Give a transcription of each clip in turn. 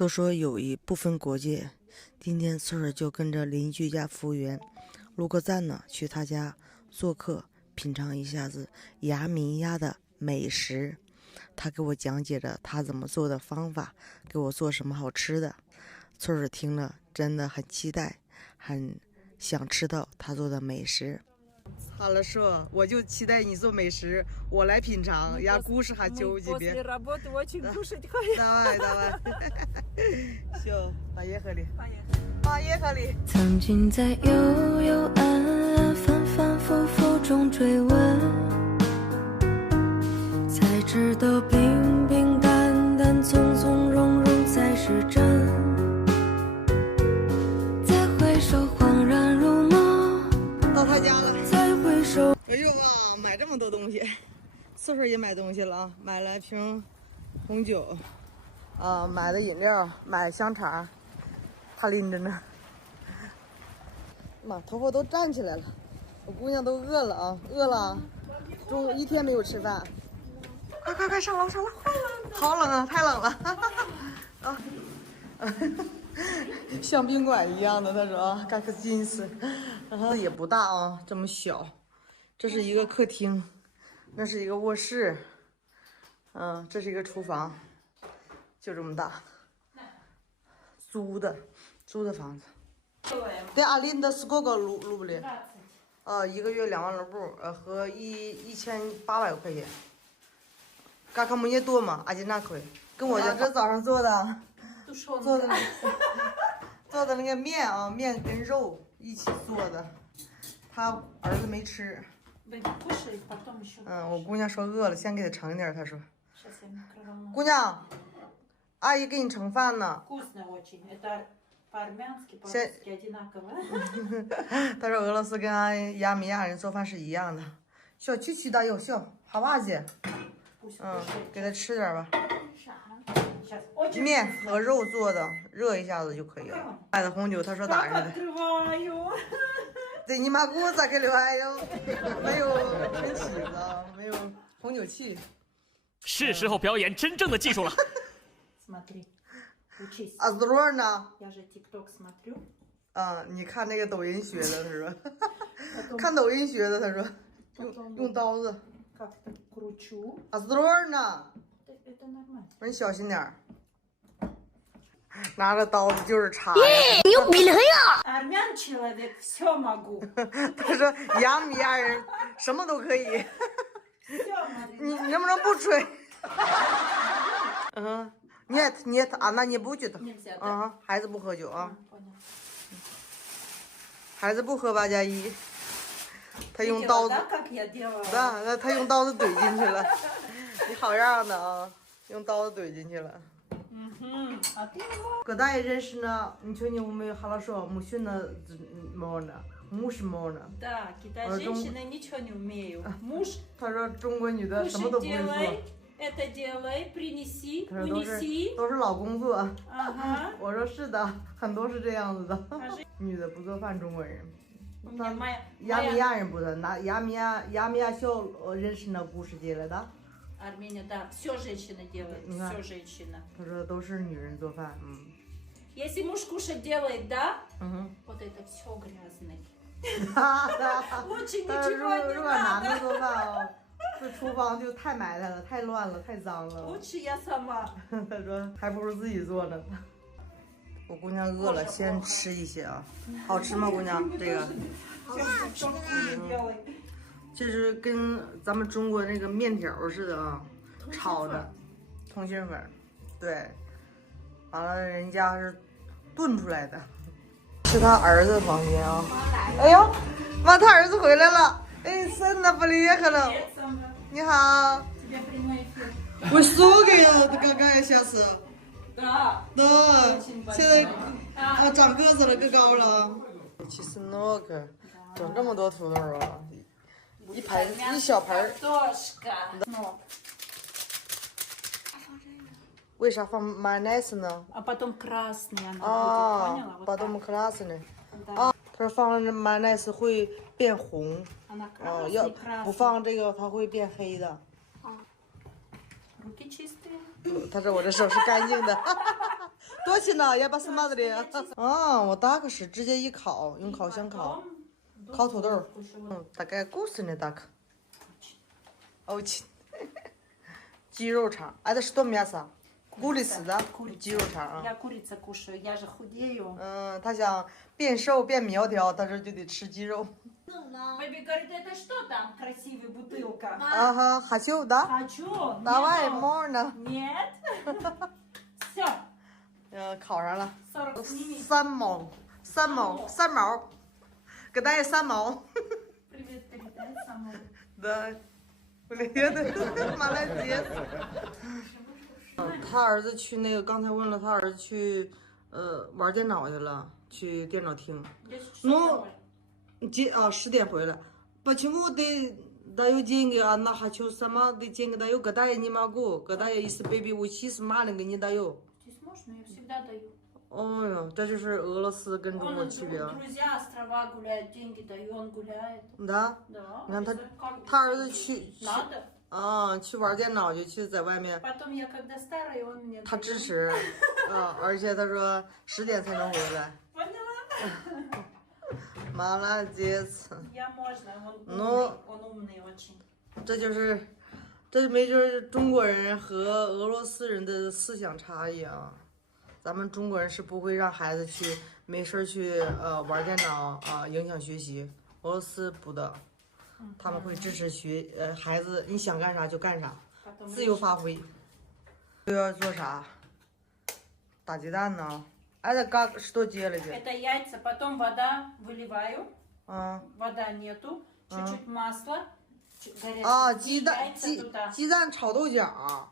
都说友谊不分国界，今天翠儿就跟着邻居家服务员路过站呢，去他家做客，品尝一下子雅米亚的美食。他给我讲解着他怎么做的方法，给我做什么好吃的。翠儿听了真的很期待，很想吃到他做的美食。好了，说我就期待你做美食，我来品尝。Я кушать хочу тебе. После работы очень кушать Давай, давай. Все, поехали. Поехали. 曾经在幽幽暗暗、反反复复中追问，才知道平平淡淡、从从容容才是真。再回首，恍然如梦。到他家了。再回首，哎呦哇，买这么多东西，翠翠也买东西了啊，买了瓶红酒，买的饮料，买香肠，他拎着呢。妈，头发都站起来了，我姑娘都饿了啊，饿了，中午一天没有吃饭。快快快，上楼上楼！好冷啊，太冷了。啊，像宾馆一样的，他说啊，盖克金斯，然后也不大啊，这么小。这是一个客厅，那是一个卧室，这是一个厨房，就这么大，租的房子。对，阿林的сколько рублей？一个月2万卢布，合1800块钱。嘎卡木也多嘛，阿金那可以。跟我家这早上做的那个面啊，面跟肉一起做的，他儿子没吃。我姑娘说饿了，先给她盛一点。她说：“姑娘，阿姨给你盛饭呢。”先，她说俄罗斯跟亚美尼亚人做饭是一样的。小区区的有小好袜子，给她吃点吧。面和肉做的，热一下子就可以了。买的红酒，她说打开的。对，你妈给我咋给留下哟？没有喷起子，没有红酒器。是时候表演真正的技术了。啊，多少呢？你看那个抖音学的，他说，看抖音学的，他说，用刀子。啊，多少呢？我说你小心点儿。拿着刀子就是插呀。牛逼了呀！他说亚米亚人什么都可以。你能不能不吹？нет，она не будет。孩子不喝酒啊。孩子不喝8加1。他用刀子。那他用刀子怼进去了。你好样的啊！用刀子怼进去了。Когда я женщина, ничего не умею хорошо, мужчина можно, муж можно. Да, когда женщина ничего не умею. Муж. 他说中国女的什么都不会做。Это делай, принеси, 他说 унеси. 都是老公做。Ага. 我说是的，很多是这样子的。女的不做饭，中国人。亚米亚人不做，亚米亚小женщина кушать делает, да? Армения, да, все женщина делает, все женщина. 他说都是女人做饭，Если муж кушать делает, да? Вот это все грязный. Лучше ничего не надо. 如果男的做饭哦，这厨房就太埋汰了，太乱了，太脏了。Лучше я сама. 他说还不如自己做呢。我姑娘饿了，先吃一些啊。好吃吗，姑娘？这个。这是跟咱们中国那个面条似的啊，炒的通心粉，对，完了人家是炖出来的。是他儿子的房间啊。哎呦，妈，他儿子回来了。哎，森的不厉害了。你好。Высокий какая сейчас？ Да. 现在他长个子了，更高了。去斯诺克，整这么多土豆啊！一小盆儿。为啥放 mayonnaise 呢？ А потом красный она будет, 啊 поняла? ，потом красный。啊，他说放了 mayonnaise 会变红。Она 要 красный, 不 красный. 放这个它会变黑的。 Руки чистые. 他说我这手是干净的。多去呢，要把什么的？啊，我大可是直接一烤，用烤箱烤，烤土豆。大概故事呢，大可。哦，亲，鸡肉肠，это что мясо？курица的鸡肉肠。Я курица кушаю, я же худею. 他想变瘦变苗条，他说就得吃鸡肉。 Бэби говорит, это что там, красивая бутылка? Ага, хочу, да? Хочу. Давай, Нету. можно. Нет. Все. 烤上了。 40 сними. 三毛，给大爷3毛。 Привет, передай самому. Да. Привет, молодец. 他儿子去那个，刚才问了他儿子去，玩电脑去了，去电脑厅。 10 часов Ну, домой. 10点回来。Почему ты даю деньги, она хочу сама ты деньги даю, когда я не могу, когда я из baby учись маленький не даю. Здесь можно, я всегда даю. 哦呦，这就是俄罗斯跟中 Он 国区别。 друзья, острова гуляют, деньги даю, он гуляет. Да? Да. 你看他 если как- 他儿子去 Надо. 去玩电脑去在外面， Потом я когда старая, он мне 他 дает. 支持而且他说10点才能回来。 Поняла? Молодец， Я можно, Ну. он умный очень. 这就是中国人和俄罗斯人的思想差异啊。咱们中国人是不会让孩子去没事去玩电脑影响学习，俄罗斯不的，他们会支持孩子你想干啥就干啥， Потом 自由发挥。又要做啥？打鸡蛋呢？Это как что делать？ Это яйца, потом вода выливаю, 嗯 вода нету, чуть-чуть масла, горячее, 鸡蛋 яйца туда. 鸡蛋炒豆角。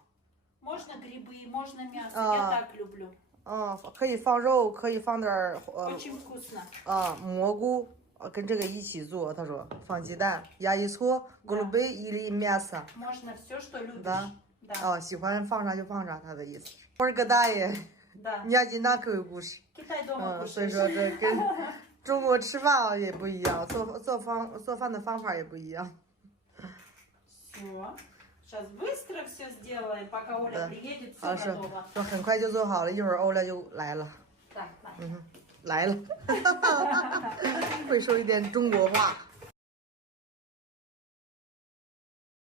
Можно грибы, можно мясо, А. я так люблю. 可以放肉，可以放点Очень вкусно. 蘑菇，跟这个一起做。他说放鸡蛋，яйцо, голубые или мясо。 Можно все, что любишь. Да. Да. 喜欢放啥就放啥，他的意思。我是个大爷， Да. 你要进那口有故事。 Китай дома 所以 кушаешь. 说这跟中国吃饭也不一样，做饭的方法也不一样。 Все. Сейчас быстро все сделаем, пока Оля Да. приедет, 好 все 是 готово. 说很快就做好了，一会儿欧莱就来了。 Так, 来了，会说一点中国话。